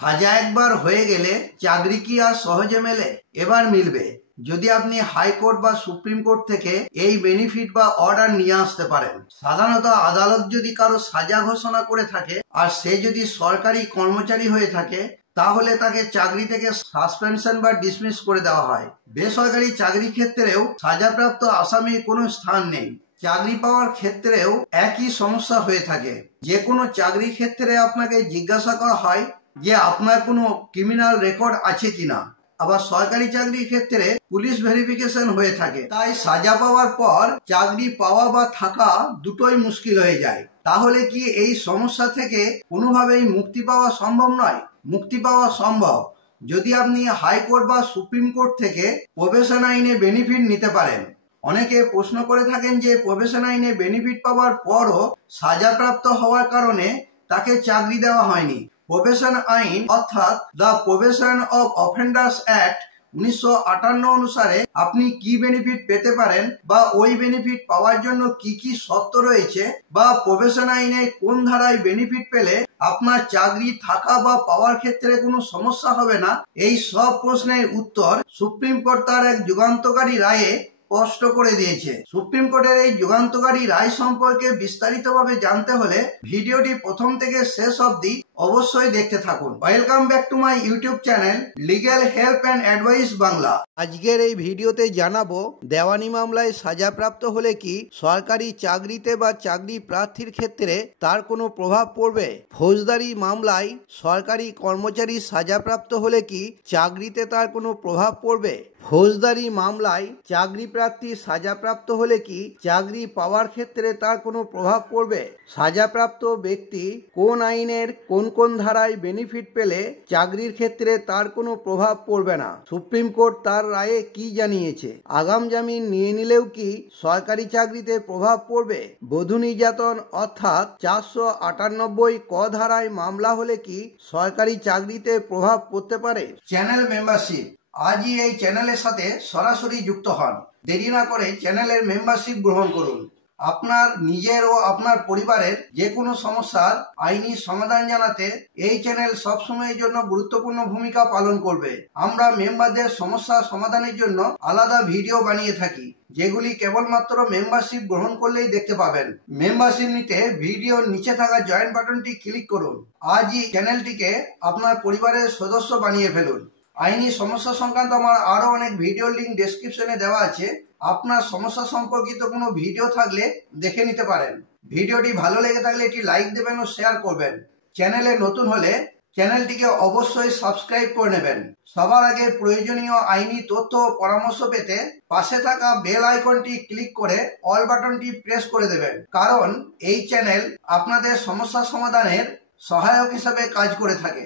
সাজা একবার হয়ে গেলে চাকরি কি আর সহজে মেলে? এবার মিলবে, যদি আপনি হাইকোর্ট বা সুপ্রিম কোর্ট থেকে এই বেনিফিট বা অর্ডার নিয়ে আসতে পারেন। সাধারণত আদালত যদি কারো সাজা ঘোষণা করে থাকে আর সে যদি সরকারি কর্মচারী হয়ে থাকে, তাহলে তাকে চাকরি থেকে সাসপেনশন বা ডিসমিস করে দেওয়া হয়। বেসরকারি চাকরি ক্ষেত্রেও সাজাপ্রাপ্ত আসামির কোনো স্থান নেই। চাকরি পাওয়ার ক্ষেত্রেও একই সমস্যা হয়ে থাকে। যে কোনো চাকরি ক্ষেত্রে আপনাকে জিজ্ঞাসা করা হয় যে আপনার কোনো ক্রিমিনাল রেকর্ড আছে কিনা। আবার সরকারি চাকরির ক্ষেত্রে পুলিশ ভেরিফিকেশন হয়ে থাকে। তাই সাজা পাওয়ার পর চাকরি পাওয়া বা থাকা দুটোই মুশকিল হয়ে যায়। তাহলে কি এই সমস্যা থেকে কোনোভাবেই মুক্তি পাওয়া সম্ভব নয়? মুক্তি পাওয়া সম্ভব, যদি আপনি হাইকোর্ট বা সুপ্রিম কোর্ট থেকে প্রবেশন আইনে বেনিফিট নিতে পারেন। অনেকে প্রশ্ন করে থাকেন যে প্রবেশন আইনে বেনিফিট পাওয়ার পরও সাজাপ্রাপ্ত হওয়ার কারণে তাকে চাকরি দেওয়া হয়নি। প্রবেশন আইন অর্থাৎ the probation of offenders act 1958 অনুসারে আপনি কি বেনিফিট পেতে পারেন বা ওই বেনিফিট পাওয়ার জন্য কি কি শর্ত রয়েছে, বা প্রবেশন আইনে কোন ধারায় বেনিফিট পেলে আপনার চাকরি থাকা বা পাওয়ার ক্ষেত্রে কোনো সমস্যা হবে না, এই সব প্রশ্নের উত্তর সুপ্রিম কোর্ট তার এক যুগান্তকারী রায়ে স্পষ্ট করে দিয়েছে। সুপ্রিম কোর্টের এই যুগান্তকারী রায় সম্পর্কে বিস্তারিতভাবে জানতে হলে ভিডিওটি প্রথম থেকে শেষ অবধি অবশ্যই দেখতে থাকুন। Welcome back to my YouTube channel legal help and advice Bangla. আজকের এই ভিডিওতে জানাবো দেওয়ানি মামলায় সাজাপ্রাপ্ত হলে কি সরকারি চাকরিতে বা চাকরি প্রার্থীর ক্ষেত্রে তার কোনো প্রভাব পড়বে। ফৌজদারি মামলায় সরকারি কর্মচারী সাজাপ্রাপ্ত হলে কি চাকরিতে তার কোনো প্রভাব পড়বে। ফৌজদারি মামলায় চাকরি প্রার্থী সাজাপ্রাপ্ত হলে কি চাকরি পাওয়ার ক্ষেত্রে তার কোনো প্রভাব পড়বে। সাজাপ্রাপ্ত ব্যক্তি কোন আইনের কোন কোন ধারায় বেনিফিট পেলে চাকরির ক্ষেত্রে তার কোনো প্রভাব পড়বে না। সুপ্রিম কোর্ট তার রায়ে কি জানিয়েছে। আগাম জামিন নিয়ে নিলেও কি সরকারি চাকরিতে প্রভাব পড়বে। বধূ নির্যাতন অর্থাৎ 498 ক ধারায় মামলা হলে কি সরকারি চাকরিতে প্রভাব পড়তে পারে। চ্যানেল মেম্বারশিপ, আজই এই চ্যানেলের সাথে সরাসরি যুক্ত হন। দেরি না করে চ্যানেলের মেম্বারশিপ গ্রহণ করুন। আপনার নিজের ও আপনার পরিবারের যে কোনো সমস্যার আইনি সমাধান জানাতে এই চ্যানেল সবসময়ের জন্য গুরুত্বপূর্ণ ভূমিকা পালন করবে। আমরা মেম্বারদের সমস্যা সমাধানের জন্য আলাদা ভিডিও বানিয়ে থাকি, যেগুলি কেবলমাত্র মেম্বারশিপ গ্রহণ করলেই দেখতে পাবেন। মেম্বারশিপ নিতে ভিডিওর নিচে থাকা জয়েন বাটনটি ক্লিক করুন। আজই চ্যানেলটিকে আপনার পরিবারের সদস্য বানিয়ে ফেলুন। আইনি সমস্যা সংক্রান্ত আমার আরো অনেক ভিডিও লিঙ্ক ডেসক্রিপশনে দেওয়া আছে। আপনার সমস্যা সম্পর্কিত কোনো ভিডিও থাকলে দেখে নিতে পারেন। ভিডিওটি ভালো লেগে থাকলে একটি লাইক দেবেন ও শেয়ার করবেন। চ্যানেলে নতুন হলে চ্যানেলটিকে অবশ্যই সাবস্ক্রাইব করে নেবেন। সবার আগে প্রয়োজনীয় আইনি তথ্য ও পরামর্শ পেতে পাশে থাকা বেল আইকনটি ক্লিক করে অল বাটনটি প্রেস করে দেবেন, কারণ এই চ্যানেল আপনাদের সমস্যা সমাধানের সহায়ক হিসেবে কাজ করে থাকে।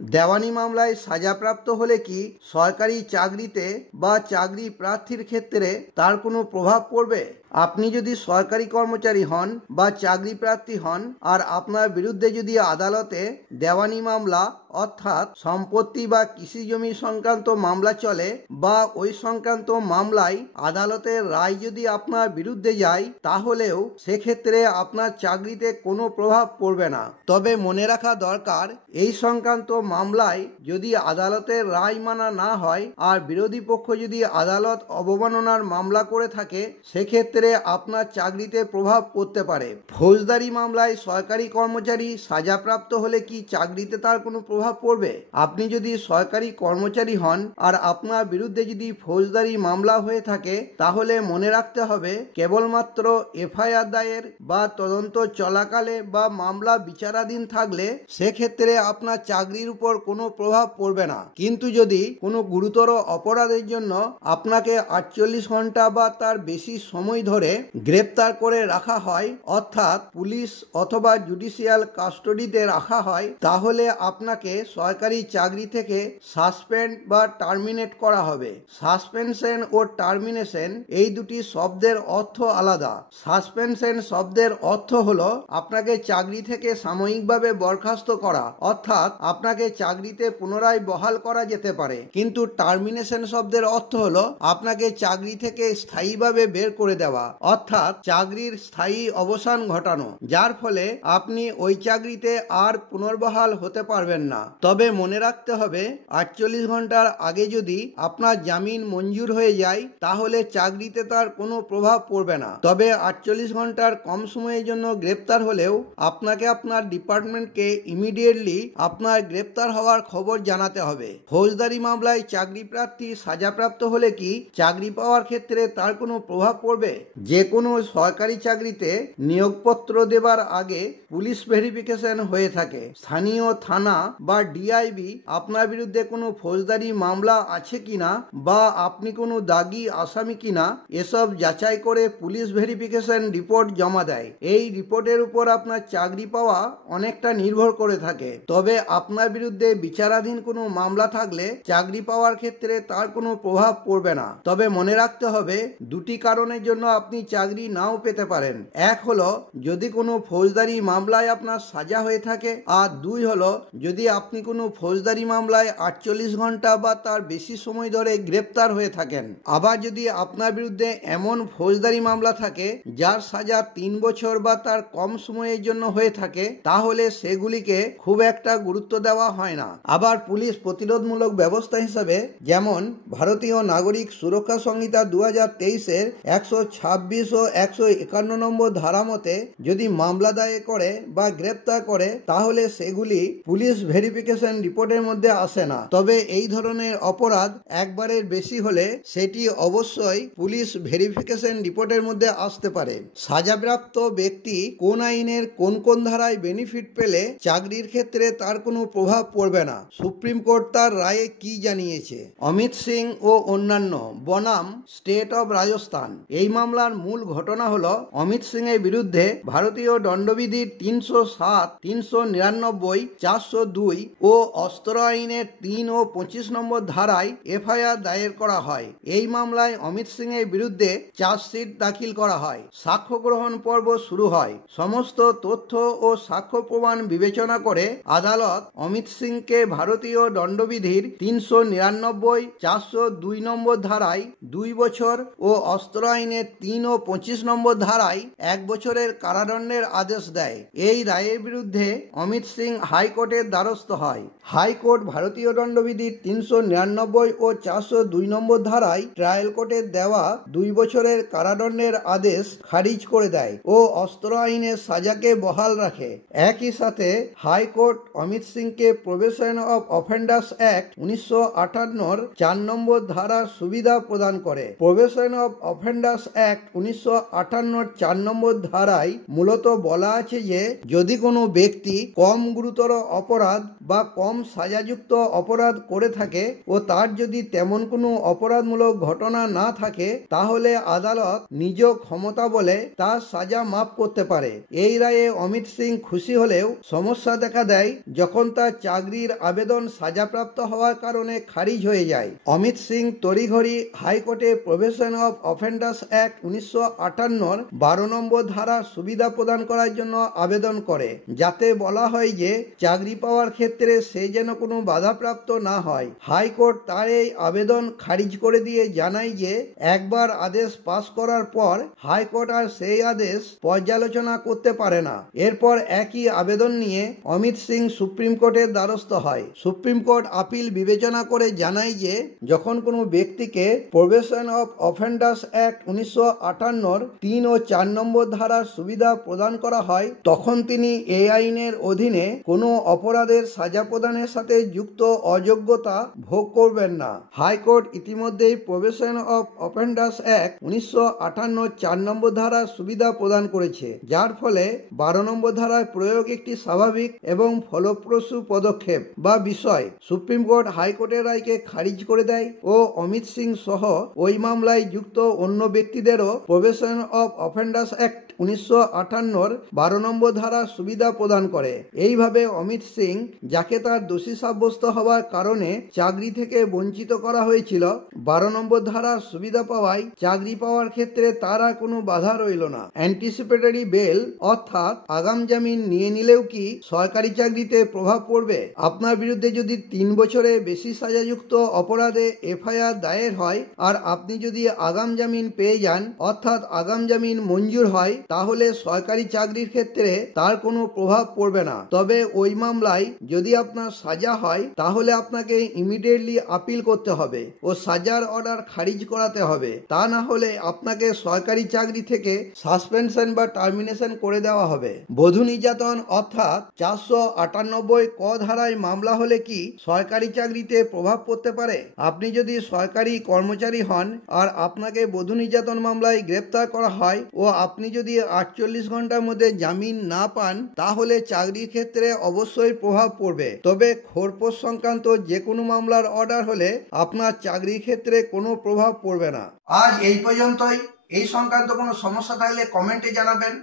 দেওয়ানি মামলায় সাজাপ্রাপ্ত হলে কি সরকারি চাকরিতে বা চাকরি প্রার্থীর ক্ষেত্রে তার কোনো প্রভাব পড়বে। আপনি যদি সরকারি কর্মচারী হন বা চাকরি প্রার্থী হন আর আপনার বিরুদ্ধে যদি আদালতে দেওয়ানি মামলা অর্থাৎ সম্পত্তি বা কৃষি জমি সংক্রান্ত মামলা চলে, বা ওই সংক্রান্ত মামলায় আদালতের রায় যদি আপনার বিরুদ্ধে যায়, তাহলেও সেক্ষেত্রে আপনার চাকরিতে কোনো প্রভাব পড়বে না। তবে মনে রাখা দরকার, এই সংক্রান্ত মামলায় যদি আদালতের রায় মানা না হয় আর বিরোধী পক্ষ যদি আদালত অবমাননার মামলা করে থাকে, সেক্ষেত্রে আপনার চাকরিতে প্রভাব পড়তে পারে। ফৌজদারি মামলায় সরকারি কর্মচারী সাজাপ্রাপ্ত হলে কি চাকরিতে তার কোনো প্রভাব পড়বে। আপনি যদি সরকারি কর্মচারী হন আর আপনার বিরুদ্ধে যদি ফৌজদারি মামলা হয়ে থাকে, তাহলে মনে রাখতে হবে কেবলমাত্র এফআইআর দায়ের বা তদন্ত চলাকালে বা মামলা বিচারাধীন থাকলে সেক্ষেত্রে আপনার চাকরির উপর কোনো প্রভাব পড়বে না। কিন্তু যদি কোনো গুরুতর অপরাধের জন্য আপনাকে 48 ঘন্টা বা তার বেশি সময় ধরে গ্রেপ্তার করে রাখা হয়, অর্থাৎ পুলিশ অথবা জুডিশিয়াল কাস্টডিতে রাখা হয়, তাহলে আপনাকে সরকারি চাকরি থেকে সাসপেন্ড বা টার্মিনেট করা হবে। সাসপেনশন ও টার্মিনেশন এই দুটি শব্দের অর্থ আলাদা। সাসপেনশন শব্দের অর্থ হলো আপনাকে চাকরি থেকে সাময়িকভাবে বরখাস্ত করা, অর্থাৎ আপনাকে চাকরিতে পুনরায় বহাল করা যেতে পারে। কিন্তু টার্মিনেশন শব্দের অর্থ হলো আপনাকে চাকরি থেকে স্থায়ীভাবে বের করে দেওয়া, অর্থাৎ চাকরির স্থায়ী অবসান ঘটানো, যার ফলে আপনি ওই চাকরিতে আর পুনর্বহাল হতে পারবেন না। তবে মনে রাখতে হবে 48 ঘন্টার আগে যদি আপনার জামিন মঞ্জুর হয়ে যায় তাহলে চাকরিতে তার কোনো প্রভাব পড়বে না। তবে 48 ঘন্টার কম সময়ের জন্য গ্রেপ্তার হলেও আপনাকে আপনার ডিপার্টমেন্টকে ইমিডিয়েটলি আপনার গ্রেপ্তার হওয়ার খবর জানাতে হবে। ফৌজদারি মামলায় চাকরি প্রার্থী সাজাপ্রাপ্ত হলে কি চাকরি পাওয়ার ক্ষেত্রে তার কোনো প্রভাব পড়বে? যে কোনো সরকারি চাকরিতে নিয়োগপত্র দেবার আগে পুলিশ ভেরিফিকেশন হয়ে থাকে। স্থানীয় থানা বা ডিআইবি আপনার বিরুদ্ধে কোনো ফৌজদারি মামলা আছে কিনা বা আপনি কোনো দাগি আসামি কিনা এসব যাচাই করে পুলিশ ভেরিফিকেশন রিপোর্ট জমা দেয়। এই রিপোর্টের উপর আপনার চাকরি পাওয়া অনেকটা নির্ভর করে থাকে। তবে আপনার বিরুদ্ধে বিচারাধীন কোনো মামলা থাকলে চাকরি পাওয়ার ক্ষেত্রে তার কোনো প্রভাব পড়বে না। তবে মনে রাখতে হবে দুটি কারণের জন্য আপনি চাকরি নাও পেতে পারেন। এক হলো যদি কোনো ফৌজদারি মামলায় আপনার সাজা হয়ে থাকে, আর দুই হলো যদি আপনি কোনো ফৌজদারি মামলায় 48 ঘন্টা বা তার বেশি সময় ধরে গ্রেপ্তার হয়ে থাকেন। আবার যদি আপনার বিরুদ্ধে এমন ফৌজদারি মামলা থাকে যার সাজা 3 বছর বা তার কম সময়ের জন্য হয়ে থাকে, তাহলে সেগুলিকে খুব একটা গুরুত্ব দেওয়া হয় না। আবার পুলিশ প্রতিরোধমূলক ব্যবস্থা হিসাবে যেমন ভারতীয় নাগরিক সুরক্ষা সংহিতা 2023-এর 126 ও 151 নম্বর ধারা মতে যদি মামলা দায়ের করে বা গ্রেপ্তার করে তাহলে সেগুলি পুলিশ ভেরিফিকেশন রিপোর্টের মধ্যে আসে না। তবে এই ধরনের অপরাধ একবারের বেশি হলে সেটি অবশ্যই পুলিশ ভেরিফিকেশন রিপোর্টের মধ্যে আসতে পারে। সাজাপ্রাপ্ত ব্যক্তি কোন আইনের কোন কোন ধারায় বেনিফিট পেলে চাকরির ক্ষেত্রে তার কোনো প্রভাব পড়বে না, সুপ্রিম কোর্ট তার রায়ে কি জানিয়েছে। অমিত সিং ও অন্যান্য বনাম স্টেট অব রাজস্থান। এই মামলার মূল ঘটনা হলো অমিত সিং এর বিরুদ্ধে ভারতীয় দণ্ডবিধির 307, 399, 402 ও অস্ত্র আইনের 3 ও 25 নম্বর ধারায় এফআইআর দায়ের করা হয়। এই মামলায় অমিত সিং এর বিরুদ্ধে চার্জশিট দাখিল করা হয়। সাক্ষ্য গ্রহণ পর্ব শুরু হয়। সমস্ত তথ্য ও সাক্ষ্য প্রমাণ বিবেচনা করে আদালত অমিত সিংকে ভারতীয় দণ্ডবিধির 399, 402 নম্বর ধারায় 2 বছর ও অস্ত্র আইনের 3 ও 25 নম্বর ধারায় 1 বছরের কারাদণ্ডের আদেশ দেয়। এই রায়ের বিরুদ্ধে অমিত সিং হাইকোর্টের দ্বারস্থ হয়। হাইকোর্ট ভারতীয় দণ্ডবিধির 399 ও 402 নম্বর ধারায় ট্রায়াল কোর্টের দেওয়া 2 বছরের কারাদণ্ডের আদেশ খারিজ করে দেয় ও অস্ত্র আইনের সাজাকে বহাল রাখে। একই সাথে হাইকোর্ট অমিত সিংকে প্রবেশন অফ অফেন্ডার্স অ্যাক্ট 1958 4 নম্বর ধারার সুবিধা প্রদান করে। প্রবেশন অফ অফেন্ডার্স অ্যাক্ট 1958 4 নম্বর ধারায় মূলত বলা আছে যে যদি কোনো ব্যক্তি কম গুরুতর অপরাধ বা কম সাজাযুক্ত অপরাধ করে থাকে ও তার যদি তেমন কোনো অপরাধমূলক ঘটনা না থাকে তাহলে আদালত নিজ ক্ষমতা বলে তার সাজা মাফ করতে পারে। এই রায়ে অমিত সিং খুশি হলেও সমস্যা দেখা দেয় যখন তার চাকরির আবেদন সাজাপ্রাপ্ত হওয়ার কারণে খারিজ হয়ে যায়। অমিত সিং তড়িঘড়ি হাইকোর্টে প্রবেশন অফ অফেন্ডার্স অ্যাক্ট 1958 12 নম্বর ধারা সুবিধা প্রদান করার জন্য আবেদন করে, যাতে বলা হয় যে চাকরি পাওয়ার ক্ষেত্রে সে যেন কোনো বাধাপ্রাপ্ত না হয়। হাইকোর্ট তার এই আবেদন খারিজ করে দিয়ে জানায় যে একবার আদেশ পাস করার পর হাইকোর্ট আর সেই আদেশ পর্যালোচনা করতে পারে না। এরপর একই আবেদন নিয়ে অমিত সিং সুপ্রিম কোর্টের দ্বারস্থ হয়। সুপ্রিম কোর্ট আপিল বিবেচনা করে জানায় যে যখন কোনো ব্যক্তিকে প্রবেশন অফ অফেন্ডার্স অ্যাক্ট 1958 3 ও 4 নম্বর ধারার সুবিধা প্রদান করা হয় তখন তিনি এই আইনের অধীনে কোনো অপরাধের সাজা প্রদানের সাথে যুক্ত অযোগ্যতা ভোগ করবেন না। হাইকোর্ট ইতিমধ্যেই প্রবেশন অফ অফেন্ডার্স অ্যাক্ট 1958 4 নম্বর ধারার সুবিধা প্রদান করেছে, যার ফলে 12 নম্বর ধারার প্রয়োগ একটি স্বাভাবিক এবং ফলপ্রসূ পদক্ষেপ বা বিষয়। সুপ্রিম কোর্ট হাইকোর্টের রায়কে খারিজ করে দেয় ও অমিত সিং সহ ওই মামলায় যুক্ত অন্য ব্যক্তিদের প্রভিশন অফ অফেন্ডার্স অ্যাক্ট 1958 12 নম্বর ধারা সুবিধা প্রদান করে। এইভাবে অমিত সিং, যাকে তার দোষী সাব্যস্ত হওয়ার কারণে চাকরি থেকে বঞ্চিত করা হয়েছিল, 12 নম্বর ধারা সুবিধা পাওয়ায় চাকরি পাওয়ার ক্ষেত্রে তার আর কোনো বাধা রইল না। অ্যান্টিসিপেটরি বেল অর্থাৎ আগাম জামিন নিয়ে নিলেও কি সরকারি চাকরিতে প্রভাব পড়বে? আপনার বিরুদ্ধে যদি 3 বছরের বেশি সাজাযুক্ত অপরাধে এফআইআর দায়ের হয় আর আপনি যদি আগাম জামিন পেয়ে যান অর্থাৎ আগাম জামিন মঞ্জুর হয়, তাহলে সরকারি চাকরির ক্ষেত্রে তার কোনো প্রভাব পড়বে না। তবে ওই মামলায় যদি আপনার সাজা হয় তাহলে আপনাকে ইমিডিয়েটলি আপিল করতে হবে ও সাজার অর্ডার খারিজ করাতে হবে। তা না হলে আপনাকে সরকারি চাকরি থেকে সাসপেনশন বা টার্মিনেশন করে দেওয়া হবে। বধূ নির্যাতন অর্থাৎ 498 ক ধারায় মামলা হলে কি সরকারি চাকরিতে প্রভাব পড়তে পারে? আপনি যদি সরকারি কর্মচারী হন আর আপনাকে বধূ নির্যাতন মামলায় গ্রেপ্তার করা হয় ও আপনি যদি 48 ঘন্টার মধ্যে জামিন না পান, তাহলে চাকরির ক্ষেত্রে অবশ্যই প্রভাব পড়বে। তবে খোরপোশ সংক্রান্ত যে কোনো মামলার অর্ডার হলে আপনার চাকরির ক্ষেত্রে কোনো প্রভাব পড়বে না। আজ এই পর্যন্তই। এই সংক্রান্ত কোনো সমস্যা থাকলে কমেন্টে জানাবেন।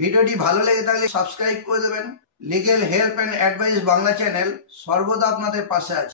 ভিডিওটি ভালো লেগে থাকলে সাবস্ক্রাইব করে দেবেন। Legal help and advice Bangla channel সর্বদা আপনাদের পাশে আছে।